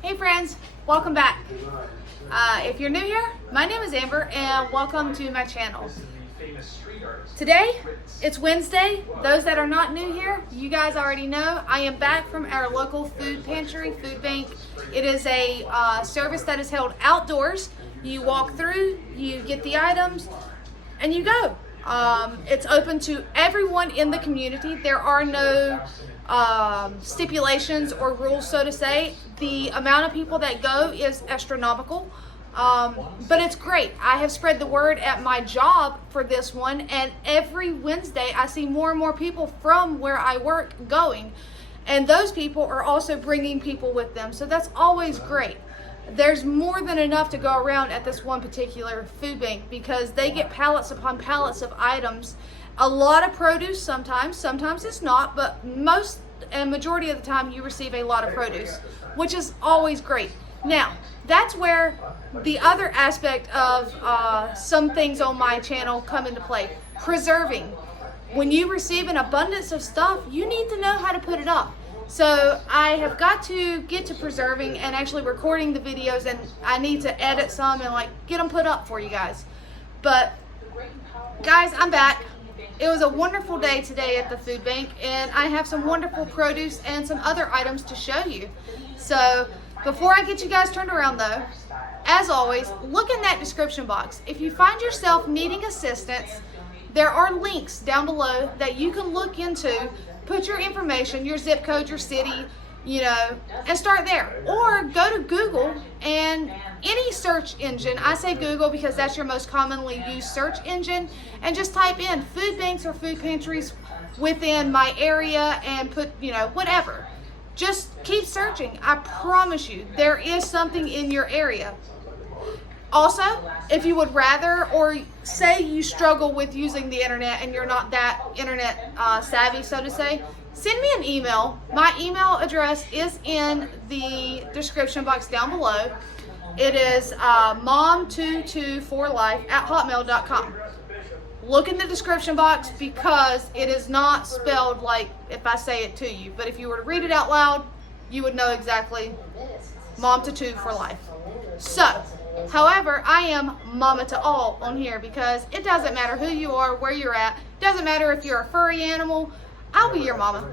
Hey friends, welcome back. If you're new here, my name is Amber and welcome to my channel. Today, it's Wednesday. Those that are not new here, you guys already know, I am back from our local food pantry, food bank. It is a service that is held outdoors. You walk through, you get the items, and you go. It's open to everyone in the community. There are no stipulations or rules, so to say. The amount of people that go is astronomical, but it's great. I have spread the word at my job for this one, and every Wednesday I see more and more people from where I work going, and those people are also bringing people with them, so that's always great. There's more than enough to go around at this one particular food bank because they get pallets upon pallets of items. A lot of produce sometimes it's not, but most and majority of the time you receive a lot of produce, which is always great. Now, that's where the other aspect of some things on my channel come into play. Preserving. When you receive an abundance of stuff, you need to know how to put it up. So I have got to get to preserving and actually recording the videos, and I need to edit some and get them put up for you guys. But guys, I'm back. It was a wonderful day today at the food bank, and I have some wonderful produce and some other items to show you. So before I get you guys turned around though, as always, look in that description box. If you find yourself needing assistance, there are links down below that you can look into. Put your information, your zip code, your city, and start there. Or go to Google and any search engine. I say Google because that's your most commonly used search engine. And just type in food banks or food pantries within my area and put, whatever. Just keep searching. I promise you, there is something in your area. Also, if you would rather, or say you struggle with using the internet and you're not that internet savvy, so to say, send me an email. My email address is in the description box down below. It is mom224life@hotmail.com. Look in the description box because it is not spelled like if I say it to you. But if you were to read it out loud, you would know exactly mom224life. So, however, I am mama to all on here because it doesn't matter who you are, where you're at. It doesn't matter if you're a furry animal. I'll be your mama.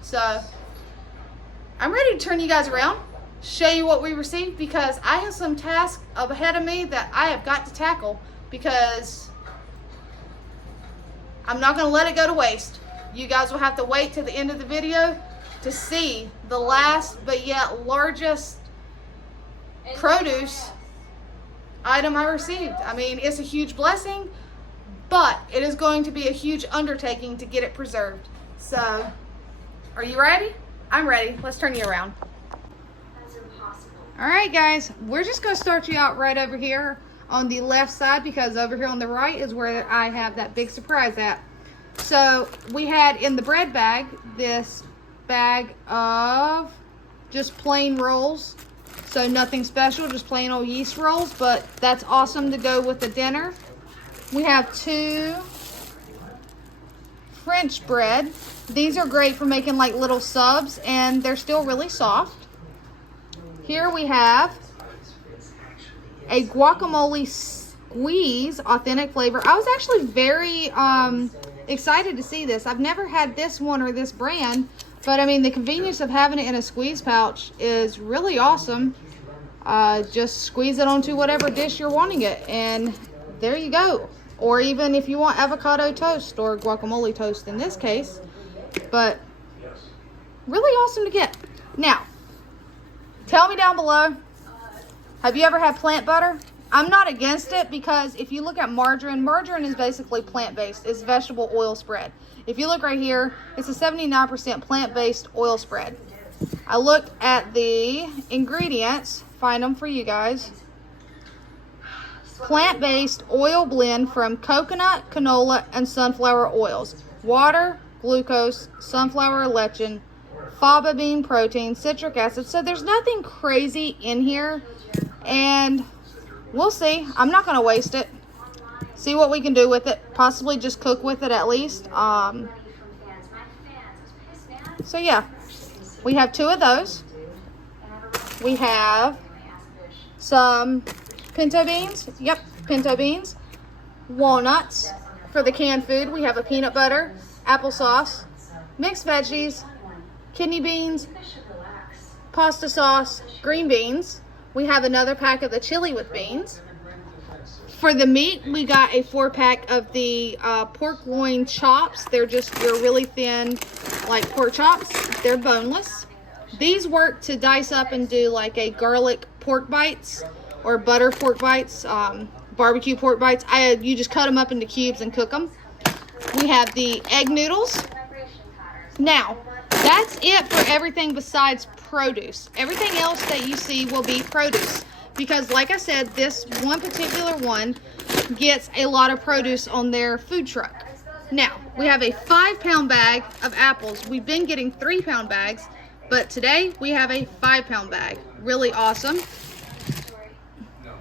So I'm ready to turn you guys around, show you what we received, because I have some tasks up ahead of me that I have got to tackle because I'm not going to let it go to waste. You guys will have to wait to the end of the video to see the last but yet largest produce item I received. I mean, it's a huge blessing, but it is going to be a huge undertaking to get it preserved. So, are you ready? I'm ready. Let's turn you around. That's impossible. All right, guys, we're just going to start you out right over here on the left side because over here on the right is where I have that big surprise at. So, we had in the bread bag this bag of just plain rolls. So nothing special, just plain old yeast rolls, but that's awesome to go with the dinner. We have 2 French bread. These are great for making like little subs, and they're still really soft. Here we have a guacamole squeeze, authentic flavor. I was actually very excited to see this. I've never had this one or this brand, but I mean, the convenience of having it in a squeeze pouch is really awesome. Just squeeze it onto whatever dish you're wanting it, and there you go. Or even if you want avocado toast or guacamole toast in this case. But really awesome to get. Now, tell me down below, have you ever had plant butter? I'm not against it because if you look at margarine is basically plant-based. It's vegetable oil spread. If you look right here, it's a 79% plant-based oil spread. I looked at the ingredients, find them for you guys. Plant-based oil blend from coconut, canola, and sunflower oils. Water, glucose, sunflower lecithin, faba bean protein, citric acid. So there's nothing crazy in here, and we'll see. I'm not going to waste it. See what we can do with it. Possibly just cook with it at least. So yeah, we have 2 of those. we have some pinto beans. Yep, pinto beans. Walnuts. For the canned food, we have a peanut butter, applesauce, mixed veggies, kidney beans, pasta sauce, green beans. We have another pack of the chili with beans. For the meat, we got a 4-pack of the pork loin chops. They're just your really thin, like pork chops. They're boneless. These work to dice up and do like a garlic pork bites or butter pork bites, barbecue pork bites. You just cut them up into cubes and cook them. We have the egg noodles. Now, that's it for everything besides produce. Everything else that you see will be produce. Because like I said, this one particular one gets a lot of produce on their food truck. Now, we have a 5-pound bag of apples. We've been getting 3-pound bags, but today we have a 5-pound bag. Really awesome.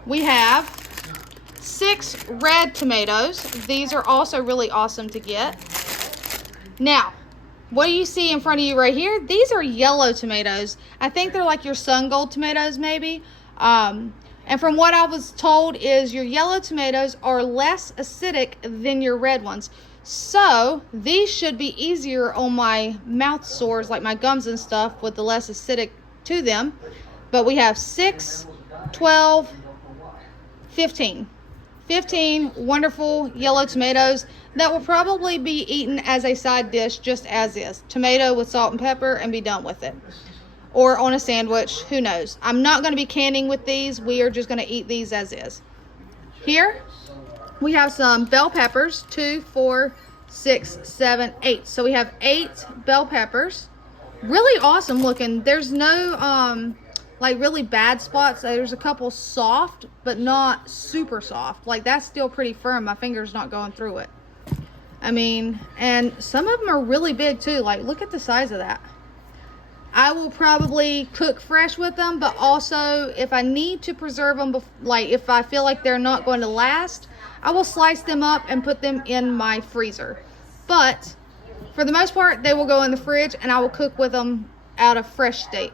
We have 6 red tomatoes. These are also really awesome to get. Now, what do you see in front of you right here? These are yellow tomatoes. I think they're like your sun gold tomatoes maybe. And from what I was told is your yellow tomatoes are less acidic than your red ones. So these should be easier on my mouth sores, like my gums and stuff, with the less acidic to them. But we have 6, 12, 15. 15 wonderful yellow tomatoes that will probably be eaten as a side dish just as is. Tomato with salt and pepper and be done with it. Or on a sandwich, who knows. I'm not going to be canning with these. We are just going to eat these as is. Here, we have some bell peppers. 2, 4, 6, 7, 8. So we have 8 bell peppers. Really awesome looking. There's no like really bad spots. There's a couple soft, but not super soft. Like that's still pretty firm. My finger's not going through it. I mean, and some of them are really big too. Like look at the size of that. I will probably cook fresh with them, but also if I need to preserve them, like if I feel like they're not going to last, I will slice them up and put them in my freezer. But for the most part, they will go in the fridge and I will cook with them out of fresh state.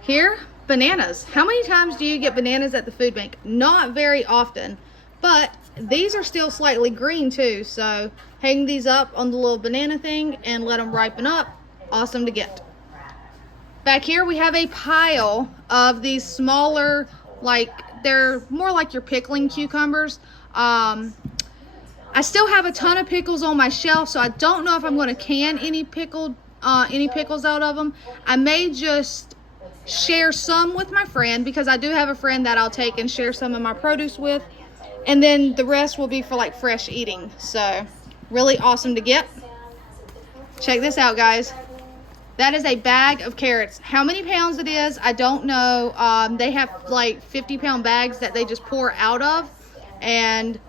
Here, bananas. How many times do you get bananas at the food bank? Not very often, but these are still slightly green too. So hang these up on the little banana thing and let them ripen up. Awesome to get. Back here we have a pile of these smaller, like they're more like your pickling cucumbers. I still have a ton of pickles on my shelf, so I don't know if I'm going to can any pickles out of them. I may just share some with my friend because I do have a friend that I'll take and share some of my produce with, and then the rest will be for like fresh eating. So really awesome to get. Check this out, guys. That is a bag of carrots. How many pounds it is, I don't know. They have like 50-pound bags that they just pour out of. And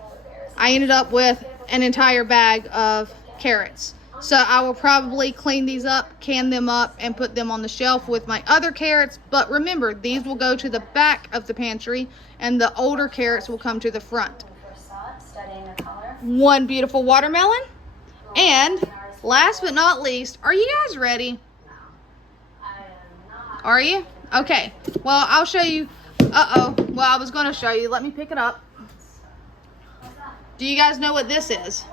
I ended up with an entire bag of carrots. So I will probably clean these up, can them up, and put them on the shelf with my other carrots. But remember, these will go to the back of the pantry, and the older carrots will come to the front. One beautiful watermelon. And last but not least, are you guys ready? Are you? Okay. Well, I'll show you. Well, I was going to show you. Let me pick it up. Do you guys know what this is?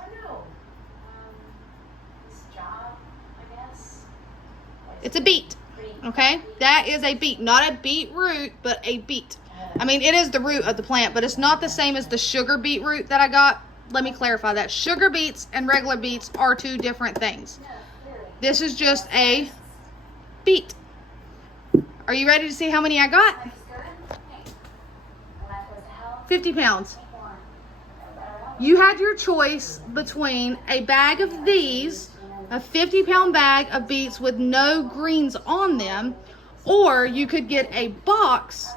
It's a beet. Okay? That is a beet. Not a beetroot, but a beet. I mean, it is the root of the plant, but it's not the same as the sugar beetroot that I got. Let me clarify that. Sugar beets and regular beets are 2 different things. This is just a beet. Are you ready to see how many I got? 50 pounds. You had your choice between a bag of these, a 50-pound bag of beets with no greens on them, or you could get a box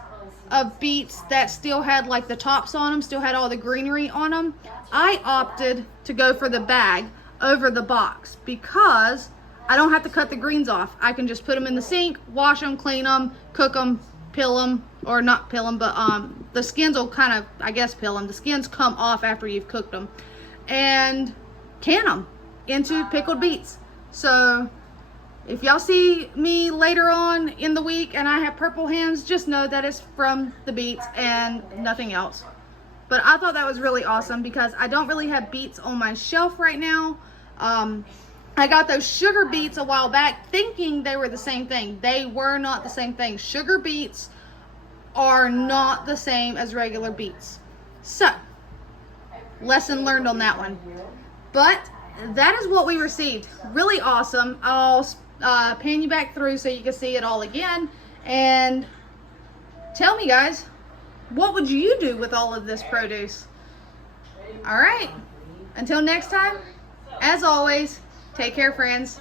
of beets that still had like the tops on them, still had all the greenery on them. I opted to go for the bag over the box because I don't have to cut the greens off. I can just put them in the sink, wash them, clean them, cook them, peel them, or not peel them, but the skins will kind of, I guess, peel them. The skins come off after you've cooked them, and can them into pickled beets. So If y'all see me later on in the week and I have purple hands, just know that it's from the beets and nothing else. But I thought that was really awesome because I don't really have beets on my shelf right now. I got those sugar beets a while back thinking they were the same thing. They were not the same thing. Sugar beets are not the same as regular beets. So, lesson learned on that one. But that is what we received. Really awesome. I'll pan you back through so you can see it all again. And tell me, guys, what would you do with all of this produce? All right. Until next time, as always, take care, friends.